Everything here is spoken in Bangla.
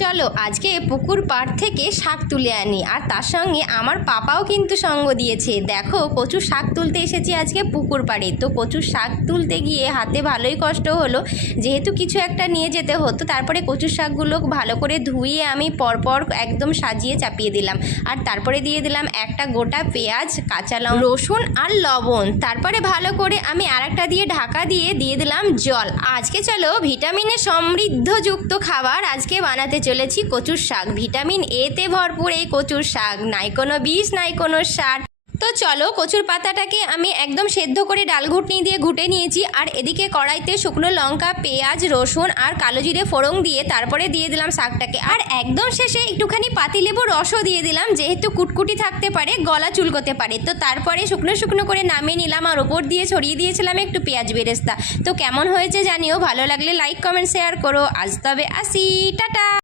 চলো আজকে পুকুর পাড় থেকে শাক তুলে আনি, আর তার সঙ্গে আমার পাপাও কিন্তু সঙ্গ দিয়েছে। দেখো কচুর শাক তুলতে এসেছি আজকে পুকুর পাড়ে। তো কচুর শাক তুলতে গিয়ে হাতে ভালোই কষ্ট হলো, যেহেতু কিছু একটা নিয়ে যেতে হতো। তারপরে কচুর শাকগুলো ভালো করে ধুয়ে আমি পরপর একদম সাজিয়ে চাপিয়ে দিলাম, আর তারপরে দিয়ে দিলাম একটা গোটা পেঁয়াজ, কাঁচা লঙ্কা, রসুন আর লবণ। তারপরে ভালো করে আমি আরেকটা দিয়ে ঢাকা দিয়ে দিলাম জল। আজকে চলো ভিটামিনে সমৃদ্ধযুক্ত খাবার আজকে বানাতে চলেছি কচুর শাক। ভিটামিন এ তে ভরপুর এই কচুর শাক, নাই কোনো বিষ নাই কোনো সার। তো চলো, কচুর পাতাটাকে আমি একদম সেদ্ধ করে ডাল ঘুটনি দিয়ে ঘুটে নিয়েছি, আর এদিকে কড়াইতে শুকনো লঙ্কা, পেঁয়াজ, রসুন আর কালো জিরে ফোড়ন দিয়ে তারপরে দিয়ে দিলাম শাকটাকে, আর একদম শেষে একটুখানি পাতিলেবুর রসও দিয়ে দিলাম, যেহেতু কুটকুটি থাকতে পারে, গলা চুলকোতে পারে। তো তারপরে শুকনো শুকনো করে নামিয়ে নিলাম, আর ওপর দিয়ে ছড়িয়ে দিয়েছিলাম একটু পেঁয়াজ বেরেস্তা। তো কেমন হয়েছে জানিও, ভালো লাগলে লাইক কমেন্ট শেয়ার করো। আজ তবে আসি, টাটা।